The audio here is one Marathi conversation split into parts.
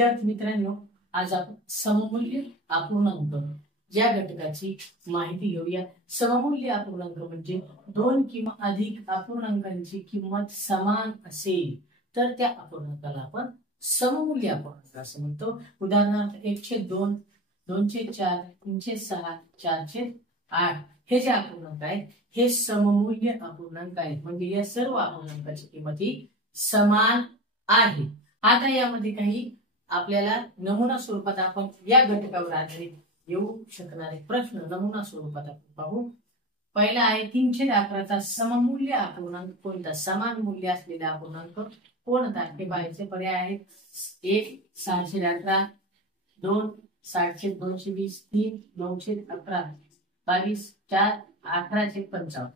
विद्यार्थी मित्रांनो, आज आपण सममूल्य अपूर्णांक या घटकाची माहिती घेऊया। सममूल्य अपूर्णांक म्हणजे दोन किंवा अधिक अपूर्णांकांची किंमत समान असेल तर त्या अपूर्णांकाला आपण सममूल्य अपूर्णांक असं म्हणतो। उदाहरणार्थ 1/2, 2/4, 3/6, 4/8 हे जे अपूर्णांक आहेत हे सममूल्य अपूर्णांक आहेत, म्हणजे या सर्व अपूर्णांकाची किंमत ही समान आहे। आता यामध्ये काही आपल्याला नमुना स्वरूपात आपण या घटकावर आधारित येऊ शकणारे प्रश्न नमुना स्वरूपात आपण पाहू। पहिला आहे 311चा सममूल्य अपूर्णांक कोणता? समान मूल्य असलेला अपूर्णांक कोणता? हे पाहायचे पर्याय आहेत 1 618, 2 60/220, 3 911, 22, 4 18/55।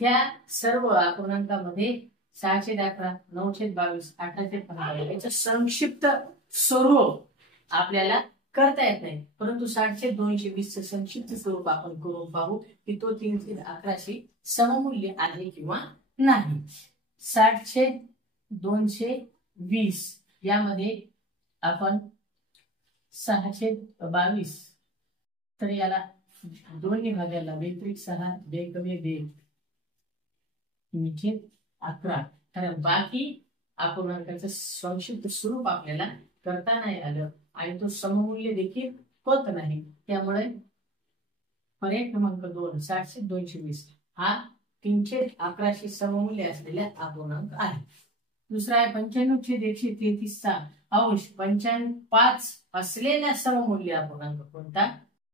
त्या सर्व अपूर्णांकामध्ये 611, 922, 18/55 याचं संक्षिप्त स्वरूप आपल्याला करता येत नाही, परंतु 60/220 चे संक्षिप्त स्वरूप आपण करून पाहू की तो 311शी सममूल्य आहे किंवा नाही। 60/220 यामध्ये आपण 622 तर याला दोन्ही भागाला व्यतिरिक्त 6 बेकमे 11 तर बाकी अपूर्णांकाचं संक्षिप्त स्वरूप आपल्याला करता नाही आलं आणि तो सममूल्य देखील होत नाही। त्यामुळे पर्याय क्रमांक 2 60/220 हा 311शी सममूल्य असलेला अपूर्णांक आहे। दुसरा आहे 95/133 चा अंश 5 असलेला सममूल्य अपूर्णांक कोणता?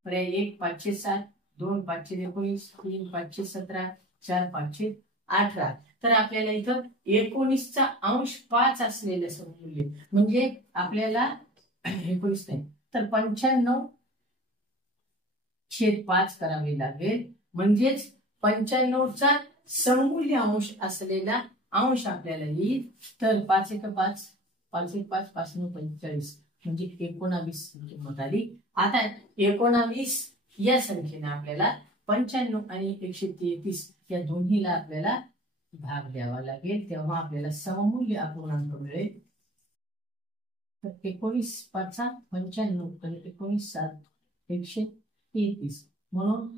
पर्याय 1 507, 2 519, 3 517, 4 518। तर आपल्याला इथं 19 चा अंश 5 असलेले सममूल्य म्हणजे आपल्याला 19 नाही तर 95/5 करावे लागेल, म्हणजेच 95 चा सममूल्य अंश असलेला अंश आपल्याला येईल। तर 5 1 5, 5 1 5, 5 9 45 म्हणजे 19 किंमत आली। आता 19 या संख्येने आपल्याला 95 आणि 133 या दोन्हीला आपल्याला भाग द्यावा लागेल, तेव्हा आपल्याला सममूल्य अपूर्णांक मिळेल। तर 19 5 95 आणि 19 7 133 म्हणून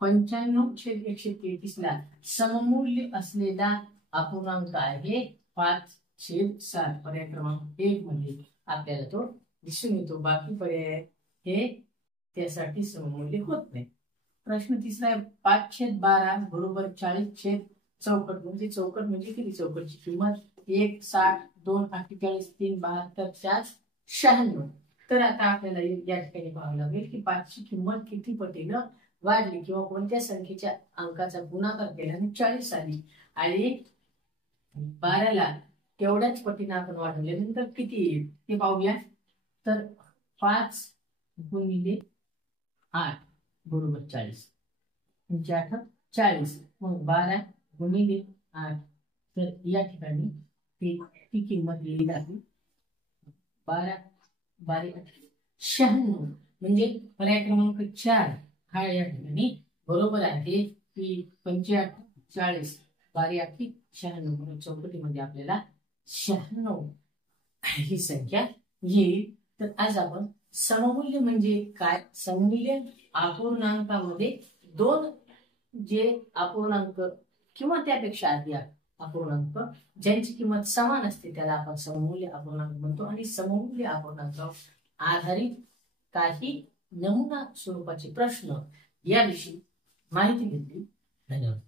95/133 ला सममूल्य असलेला अपूर्णांक आहे 5/7। पर्याय क्रमांक 1 मध्ये आपल्याला तो दिसून येतो, बाकी पर्याय हे त्यासाठी सममूल्य होत नाही। प्रश्न तिसरा आहे 5/12 बरोबर 40/चौकट म्हणजे चौकट म्हणजे किती? चौकटची किंमत 1 60, 2 48, 3 72, 4 96। तर आता आपल्याला या ठिकाणी पाहावं लागेल की 5 ची किंमत किती पटीनं वाढली किंवा कोणत्या संख्येच्या अंकाचा गुणाकार केल्याने 40 आली आणि 12ला तेवढ्याच पटीनं आपण वाढवल्यानंतर किती येईल ते पाहूया। तर 5 × 8 बरोबर 40 म्हणजे 8 40, मग 12 × 8 तर या ठिकाणी ती किंमत येईल आहे 12 12 96 म्हणजे पर्याय क्रमांक 4 हा या ठिकाणी बरोबर आहे की 45 40 12 96 म्हणून चौकटीमध्ये आपल्याला 96 ही संख्या येईल। तर आज आपण सममूल्य म्हणजे काय, सममूल्य अपूर्णांकामध्ये दोन जे अपूर्णांक किंवा त्यापेक्षा अधिक अपूर्णांक ज्यांची किंमत समान असते त्याला आपण सममूल्य अपूर्णांक म्हणतो, आणि सममूल्य अपूर्णांकावर आधारित काही नमुना स्वरूपाचे प्रश्न याविषयी माहिती घेतली। धन्यवाद।